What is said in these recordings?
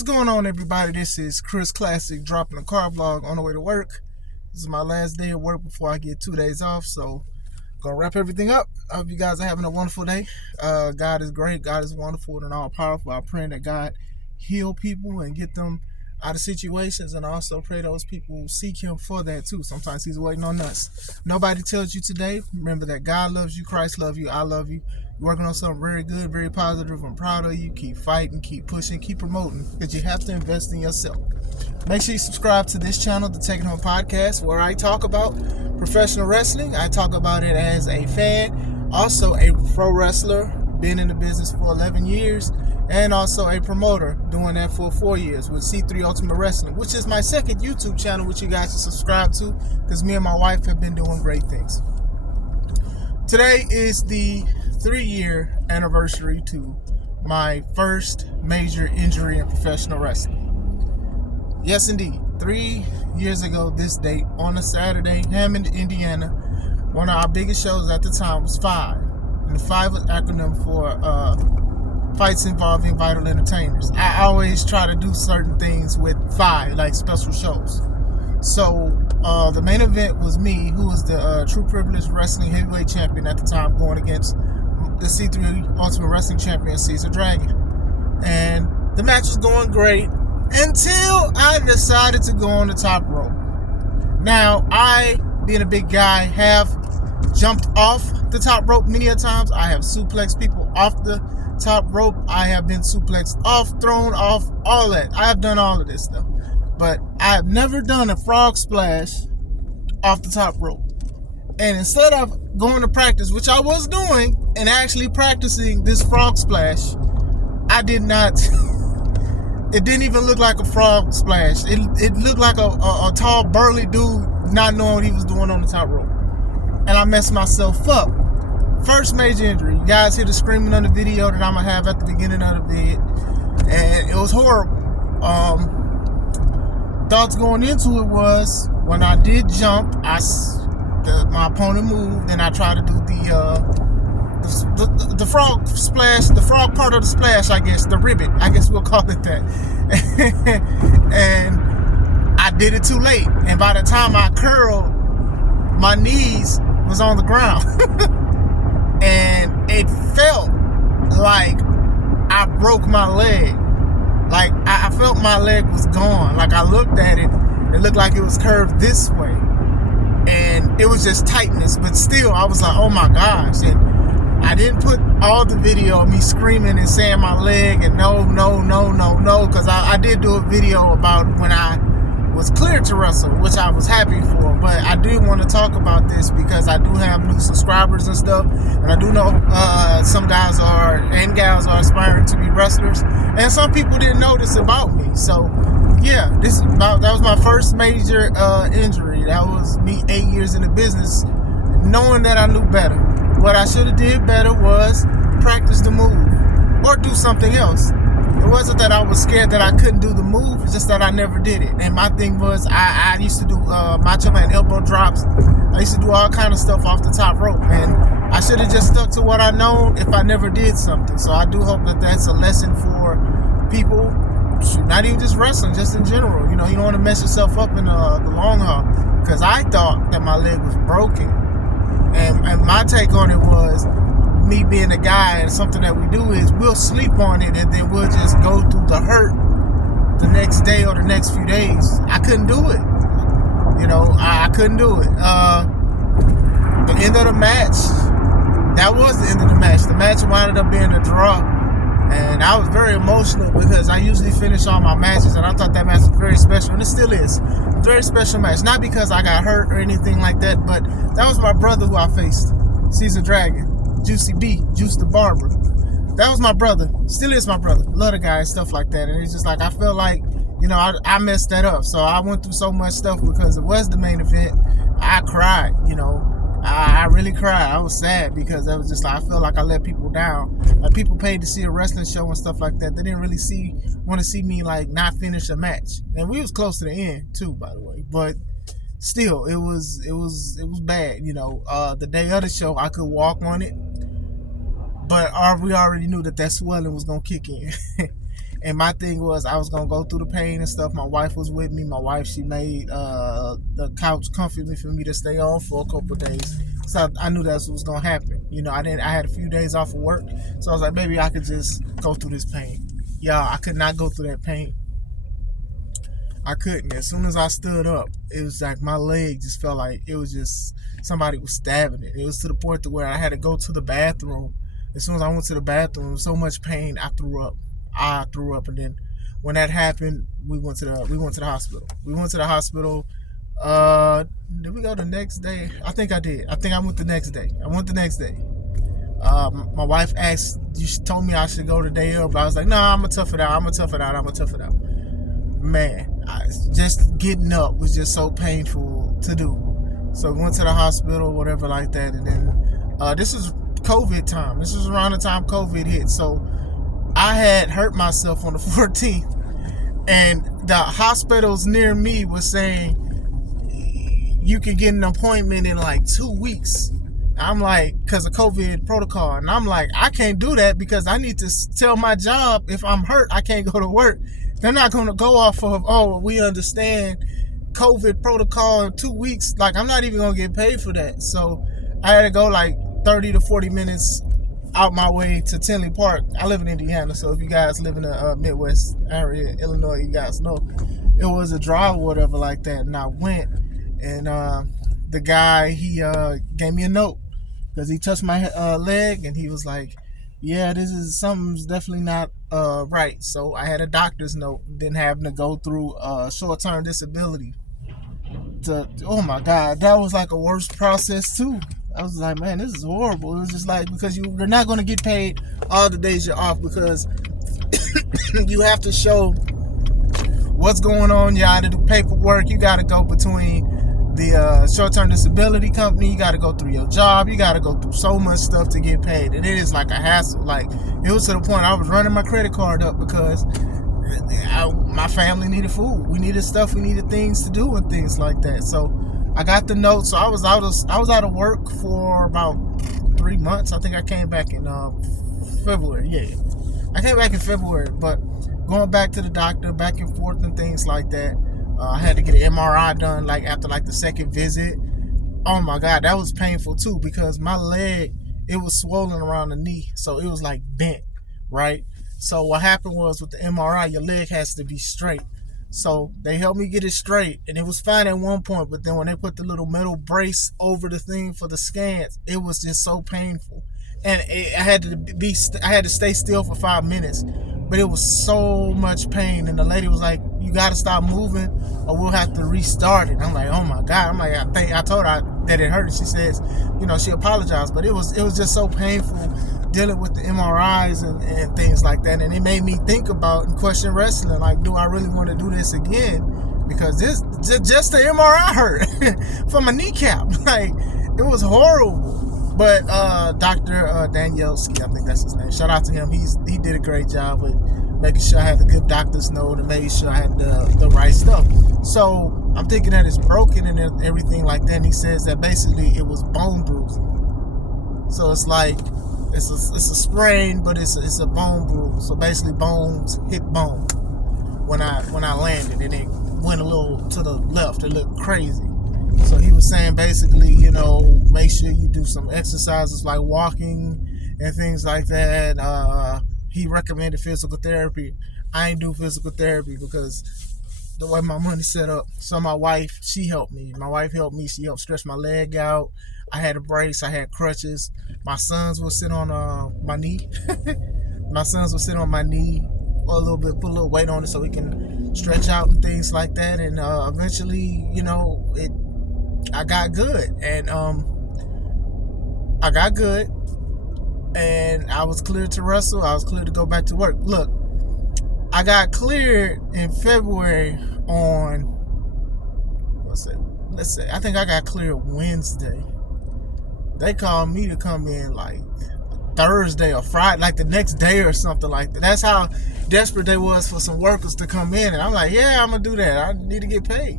What's going on, everybody? This is Chris Classic dropping a car vlog on the way to work. This is my last day of work before I get 2 days off, so gonna wrap everything up. I hope you guys are having a wonderful day. God is great. God is wonderful and all powerful. I pray that God heal people and get them out of situations, and I also pray those people seek Him for that too. Sometimes He's waiting on us. Nobody tells you today. Remember that God loves you, Christ loves you, I love you. You're working on something very good, very positive. I'm proud of you. Keep fighting, keep pushing, keep promoting, because you have to invest in yourself. Make sure you subscribe to this channel, the Taking Home Podcast, where I talk about professional wrestling. I talk about it as a fan, also a pro wrestler, been in the business for 11 years, and also a promoter, doing that for 4 years with C3 Ultimate Wrestling, which is my second YouTube channel, which you guys should subscribe to, because me and my wife have been doing great things. Today is the 3-year anniversary to my first major injury in professional wrestling. Yes, indeed. 3 years ago this date, on a Saturday, Hammond, Indiana, one of our biggest shows at the time was FIVE. And the FIVE was acronym for Fights Involving Vital Entertainers. I always try to do certain things with FIVE, like special shows. So the main event was me, who was the True Privilege Wrestling Heavyweight Champion at the time, going against the C3 Ultimate Wrestling Champion, Caesar Dragon. And the match was going great until I decided to go on the top rope. Now, I, being a big guy, have jumped off the top rope many a times. I have suplexed people off the top rope. I have been suplexed off, thrown off, all that. I have done all of this stuff. But I have never done a frog splash off the top rope. And instead of going to practice, which I was doing, and actually practicing this frog splash, I did not. It didn't even look like a frog splash. It looked like a tall, burly dude not knowing what he was doing on the top rope. And I messed myself up. First major injury. You guys hear the screaming on the video that I'm going to have at the beginning of the vid. And it was horrible. Thoughts going into it was, when I did jump, my opponent moved, and I tried to do the frog splash, the frog part of the splash, I guess, the ribbit, I guess we'll call it that. And I did it too late. And by the time I curled, my knees was on the ground. And it felt like I broke my leg. Like, I felt my leg was gone. Like, I looked at it, it looked like it was curved this way. And it was just tightness. But still, I was like, oh my gosh. And I didn't put all the video of me screaming and saying my leg and no, because I did do a video about when I was cleared to wrestle, which I was happy for. But I do want to talk about this because I do have new subscribers and stuff, and I do know some guys and gals are aspiring to be wrestlers, and some people didn't know this about me. So yeah, that was my first major injury. That was me 8 years in the business, knowing that I knew better. What I should have did better was practice the move or do something else. It wasn't that I was scared that I couldn't do the move, it's just that I never did it. And my thing was, I used to do Macho Man elbow drops. I used to do all kind of stuff off the top rope, and I should have just stuck to what I know if I never did something. So I do hope that that's a lesson for people, not even just wrestling, just in general. You know, you don't want to mess yourself up in the long haul, because I thought that my leg was broken. And my take on it was, me being a guy, and something that we do is we'll sleep on it and then we'll just go through the hurt the next day or the next few days. I couldn't do it. You know, I couldn't do it. The end of the match, that was the end of the match. The match wound up being a draw. And I was very emotional because I usually finish all my matches, and I thought that match was very special, and it still is. A very special match. Not because I got hurt or anything like that, but that was my brother who I faced. Caesar Dragon. Juicy B, Juice the Barber. That was my brother. Still is my brother. Love the guy and stuff like that. And it's just like, I feel like, you know, I messed that up. So I went through so much stuff because it was the main event. I cried, you know. I really cried. I was sad because I was just like, I felt like I let people down. Like, people paid to see a wrestling show and stuff like that. They didn't really want to see me like not finish a match. And we was close to the end too, by the way. But still, it was bad. You know, the day of the show, I could walk on it, but we already knew that swelling was gonna kick in. And my thing was I was gonna go through the pain and stuff. My wife was with me. My wife, she made the couch comfy for me to stay on for a couple of days. So I knew that's what was gonna happen. I had a few days off of work, so I was like, maybe I could just go through this pain. Y'all, I could not go through that pain. I couldn't. As soon as I stood up, it was like my leg just felt like it was just somebody was stabbing it. It was to the point to where I had to go to the bathroom. As soon as I went to the bathroom, so much pain, I threw up. And then when that happened, we went to the hospital. We went to the hospital. Did we go the next day? I think I did. I think I went the next day. My wife asked, you told me I should go the day of, but I was like, nah, I'm gonna tough it out. Man, just getting up was just so painful to do. So we went to the hospital, whatever like that, and then this is COVID time. This was around the time COVID hit. So I had hurt myself on the 14th, and the hospitals near me was saying you can get an appointment in like 2 weeks. I'm like, because of COVID protocol. And I'm like, I can't do that because I need to tell my job if I'm hurt, I can't go to work. They're not going to go off of, oh, we understand COVID protocol in 2 weeks. Like, I'm not even going to get paid for that. So I had to go like 30 to 40 minutes out my way to Tinley Park. I live in Indiana, so if you guys live in the Midwest area, Illinois, you guys know it was a drive or whatever like that. And I went, and the guy, he gave me a note because he touched my leg, and he was like, yeah, something's definitely not right. So I had a doctor's note, then having to go through short-term disability. Oh my God, that was like a worse process too. I was like, man, this is horrible. It was just like, because you're not going to get paid all the days you're off, because you have to show what's going on. You got to do paperwork. You got to go between the short-term disability company. You got to go through your job. You got to go through so much stuff to get paid. And it is like a hassle. Like, it was to the point I was running my credit card up because my family needed food. We needed stuff. We needed things to do and things like that. So I got the note. So I was out of work for about 3 months. I think I came back in February. Yeah, I came back in February. But going back to the doctor, back and forth and things like that. I had to get an MRI done like after like the second visit. Oh my God, that was painful too, because my leg, it was swollen around the knee, so it was like bent, right? So what happened was, with the MRI, your leg has to be straight. So they helped me get it straight, and it was fine at one point, but then when they put the little metal brace over the thing for the scans, it was just so painful. And I had to stay still for 5 minutes, but it was so much pain. And the lady was like, you got to stop moving or we'll have to restart it. I'm like, oh my God. I'm like, I told her that it hurt. And she says, she apologized, but it was just so painful dealing with the MRIs and things like that. And it made me think about and question wrestling. Like, do I really want to do this again? Because this just the MRI hurt from my kneecap. Like, it was horrible. But Dr. Danielski, I think that's his name. Shout out to him. He did a great job with making sure I had the good doctor's note and making sure I had the right stuff. So I'm thinking that it's broken and everything like that. And he says that basically it was bone bruising. So it's like it's a sprain, but it's a bone bruise. So basically bones hit bone when I landed, and it went a little to the left. It looked crazy. So he was saying basically, make sure you do some exercises like walking and things like that. He recommended physical therapy. I ain't do physical therapy because the way my money's set up. So my wife, she helped me. My wife helped me. She helped stretch my leg out. I had a brace. I had crutches. My sons would sit on my knee. My sons would sit on my knee a little bit, put a little weight on it so we can stretch out and things like that. And eventually, I got good, and I was cleared to wrestle. I was cleared to go back to work. Look, I got cleared in February on, let's say, I think I got cleared Wednesday. They called me to come in like Thursday or Friday, like the next day or something like that. That's how desperate they was for some workers to come in. And I'm like, yeah, I'm gonna do that. I need to get paid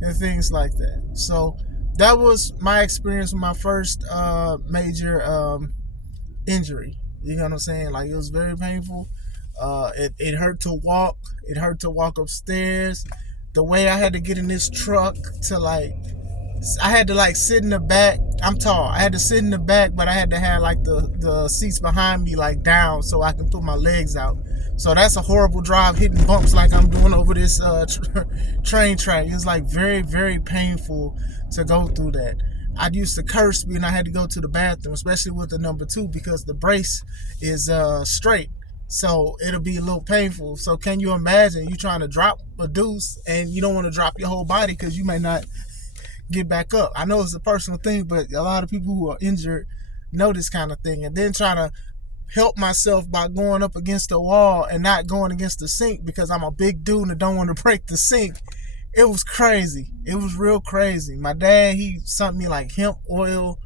and things like that. So that was my experience with my first major injury. You know what I'm saying? Like, it was very painful. It hurt to walk. It hurt to walk upstairs. The way I had to get in this truck to I had to sit in the back. I'm tall. I had to sit in the back, but I had to have the seats behind me down so I can put my legs out. So that's a horrible drive, hitting bumps like I'm doing over this train track. It's very, very painful to go through that. I used to curse when I had to go to the bathroom, especially with the number 2, because the brace is straight. So it'll be a little painful. So can you imagine you trying to drop a deuce and you don't want to drop your whole body because you may not get back up? I know it's a personal thing, but a lot of people who are injured know this kind of thing. And then trying to help myself by going up against the wall and not going against the sink because I'm a big dude and don't want to break the sink. It was crazy. It was real crazy. My dad, he sent me hemp oil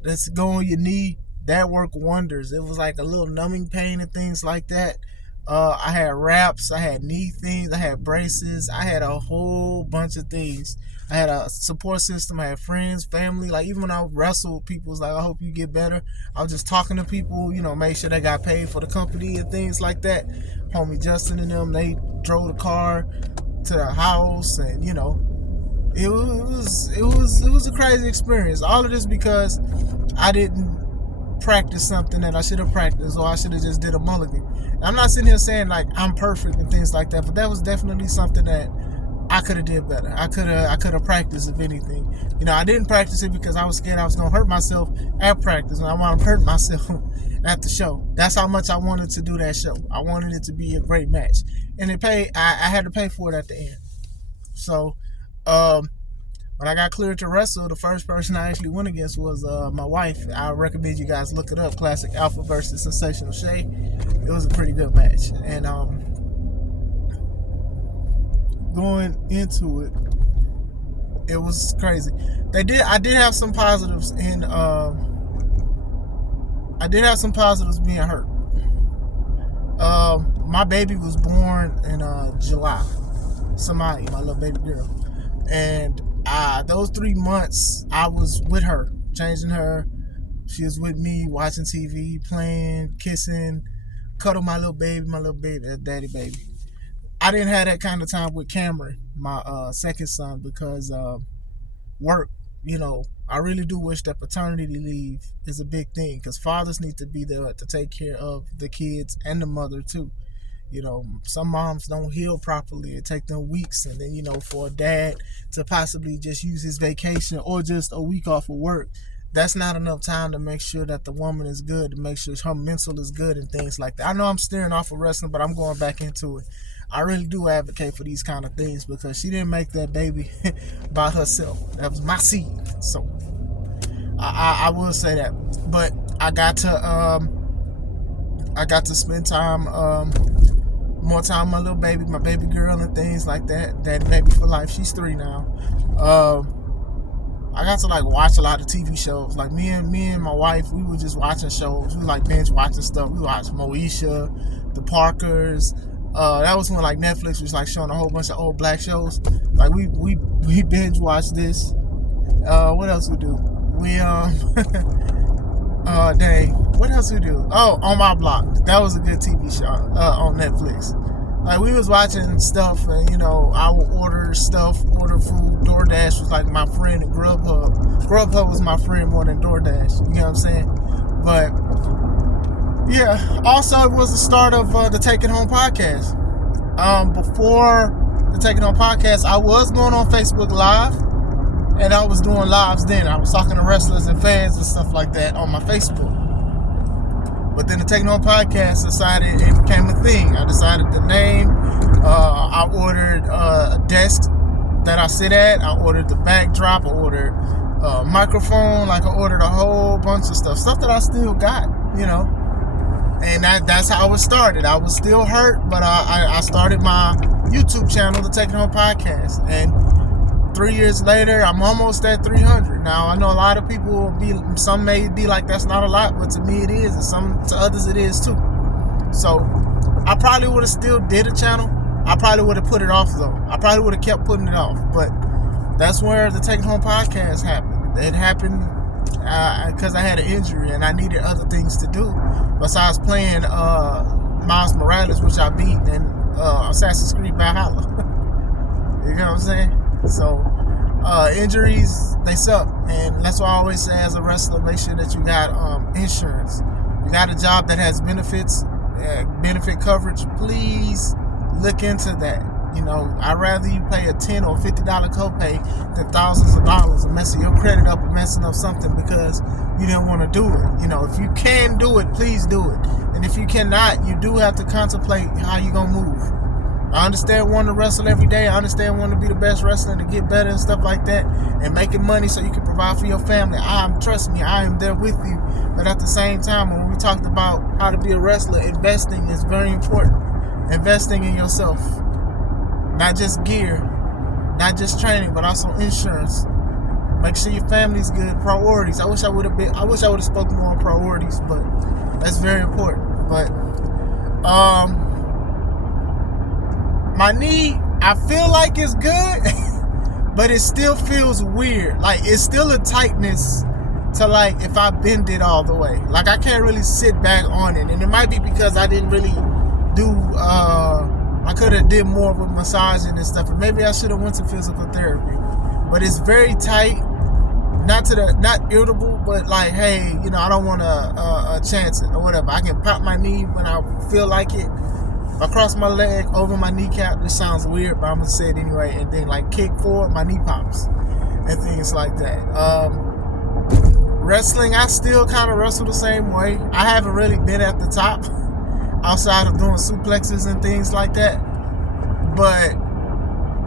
that's go on your knee. That worked wonders. It was a little numbing pain and things like that. I had wraps. I had knee things. I had braces. I had a whole bunch of things. I had a support system. I had friends, family. Even when I wrestled, people was I hope you get better. I was just talking to people, make sure they got paid for the company and things like that. Homie Justin and them, they drove the car to the house, and it was a crazy experience. All of this because I didn't practice something that I should have practiced, or I should have just did a mulligan. I'm not sitting here saying I'm perfect and things like that, but that was definitely something that I could have did better. I could have practiced, if anything. I didn't practice it because I was scared I was gonna hurt myself at practice, and I want to hurt myself at the show. That's how much I wanted to do that show. I wanted it to be a great match, and it paid. I had to pay for it at the end. So, when I got cleared to wrestle, the first person I actually went against was my wife. I recommend you guys look it up. Classic Alpha versus Sensational Shay. It was a pretty good match, and going into it, it was crazy. I did have some positives in. I did have some positives being hurt. My baby was born in July. Samai, my little baby girl, and those 3 months I was with her, changing her. She was with me, watching TV, playing, kissing, cuddle my little baby, daddy baby. I didn't have that kind of time with Cameron, my second son, because work. I really do wish that paternity leave is a big thing, because fathers need to be there to take care of the kids and the mother too. Some moms don't heal properly. It takes them weeks, and then for a dad to possibly just use his vacation or just a week off of work, that's not enough time to make sure that the woman is good, to make sure her mental is good and things like that. I know I'm steering off of wrestling, but I'm going back into it. I really do advocate for these kind of things, because she didn't make that baby by herself. That was my seed. So I will say that. But I got to spend time, more time with my little baby, my baby girl, and things like that. Daddy baby for life. She's 3 now. I got to watch a lot of TV shows. Me and my wife, we were just watching shows. We binge watching stuff. We watched Moesha, The Parkers. That was when Netflix was showing a whole bunch of old black shows. We binge watched this. What else we do? We dang, what else we do? Oh, On My Block. That was a good TV show on Netflix. We was watching stuff, and I would order food. DoorDash was my friend, and Grubhub was my friend more than DoorDash. You know what I'm saying? But yeah, also it was the start of the Take It Home podcast. Before the Take It Home podcast, I was going on Facebook Live, and I was doing lives then. I was talking to wrestlers and fans and stuff like that on my Facebook. But then the Take It Home podcast it became a thing. I decided the name. I ordered a desk that I sit at. I ordered the backdrop. I ordered a microphone. I ordered a whole bunch of stuff that I still got, And that's how it started. I was still hurt, but I started my YouTube channel, the Take It Home podcast. And 3 years later, I'm almost at 300. Now, I know a lot of people some may be that's not a lot, but to me it is, and to others it is too. So, I probably would have still did a channel. I probably would have put it off though. I probably would have kept putting it off. But that's where the Take It Home podcast happened. It happened because I had an injury and I needed other things to do besides playing Miles Morales, which I beat, and Assassin's Creed Valhalla. You know what I'm saying? So injuries, they suck, and that's why I always say, as a wrestler, make sure that you got insurance. You got a job that has benefits, benefit coverage. Please look into that. You know, I'd rather you pay a $10 or $50 copay than thousands of dollars and messing your credit up and messing up something because you didn't want to do it. You know, if you can do it, please do it. And if you cannot, you do have to contemplate how you're going to move. I understand wanting to wrestle every day. I understand wanting to be the best wrestler and to get better and stuff like that, and making money so you can provide for your family. Trust me, I am there with you. But at the same time, when we talked about how to be a wrestler, investing is very important. Investing in yourself. Not just gear, not just training, but also insurance. Make sure your family's good. Priorities. I wish I would have spoken more on priorities, but that's very important. But my knee, I feel like it's good, but it still feels weird. Like, it's still a tightness to, like, if I bend it all the way. Like, I can't really sit back on it. And it might be because I didn't really do, I could have did more with massaging and stuff. And maybe I should have went to physical therapy. But it's very tight. Not irritable, but like, hey, you know, I don't want to chance it or whatever. I can pop my knee when I feel like it. Across my leg, over my kneecap. This sounds weird, but I'm gonna say it anyway. And then, like, kick forward, my knee pops, and things like that. Wrestling, I still kind of wrestle the same way. I haven't really been at the top outside of doing suplexes and things like that. But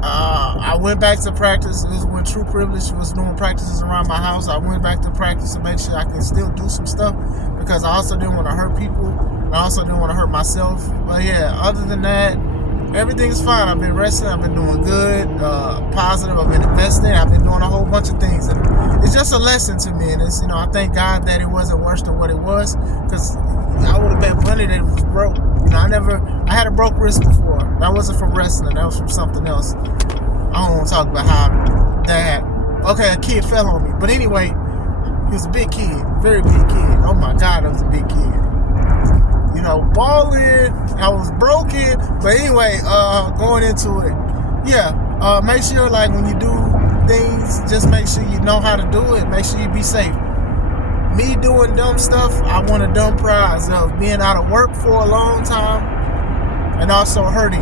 I went back to practice. It was when True Privilege was doing practices around my house. I went back to practice to make sure I could still do some stuff, because I also didn't want to hurt people. I also didn't want to hurt myself. But yeah, other than that, everything's fine. I've been wrestling. I've been doing good, positive. I've been investing. I've been doing a whole bunch of things. And it's just a lesson to me. And it's, you know, I thank God that it wasn't worse than what it was, because I would have bet money that it was broke. You know, I had a broke wrist before. That wasn't from wrestling. That was from something else. I don't want to talk about how that happened. Okay, a kid fell on me. But anyway, he was a big kid. Very big kid. Oh my God, that was a big kid. You know, balling, I was broken. But anyway, going into it, yeah, make sure, like, when you do things, just make sure you know how to do it. Make sure you be safe. Me doing dumb stuff, I won a dumb prize of being out of work for a long time and also hurting.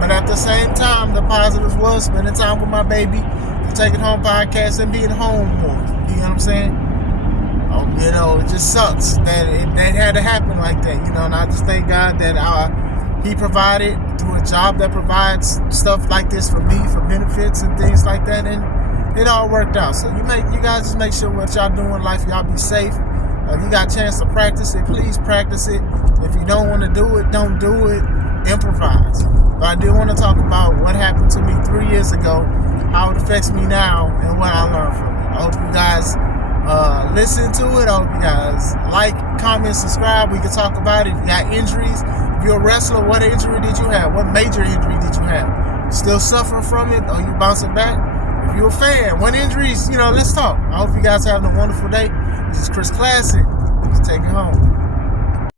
But at the same time, the positives was spending time with my baby, the Take It Home podcast, and being home more. You know what I'm saying? You know, it just sucks that it had to happen like that, you know, and I just thank God that he provided through a job that provides stuff like this for me, for benefits and things like that, and it all worked out. So you guys just make sure what y'all doing in life, y'all be safe. If you got a chance to practice it, please practice it. If you don't want to do it, don't do it. Improvise. But I do want to talk about what happened to me 3 years ago, how it affects me now, and what I learned from it. I hope you guys listen to it. I hope you guys like, comment, subscribe. We can talk about it. If you got injuries, if you're a wrestler, what injury did you have? What major injury did you have? Still suffering from it, or you bouncing back? If you're a fan, what injuries, you know, let's talk. I hope you guys are having a wonderful day. This is Chris Classic. Let's take it home.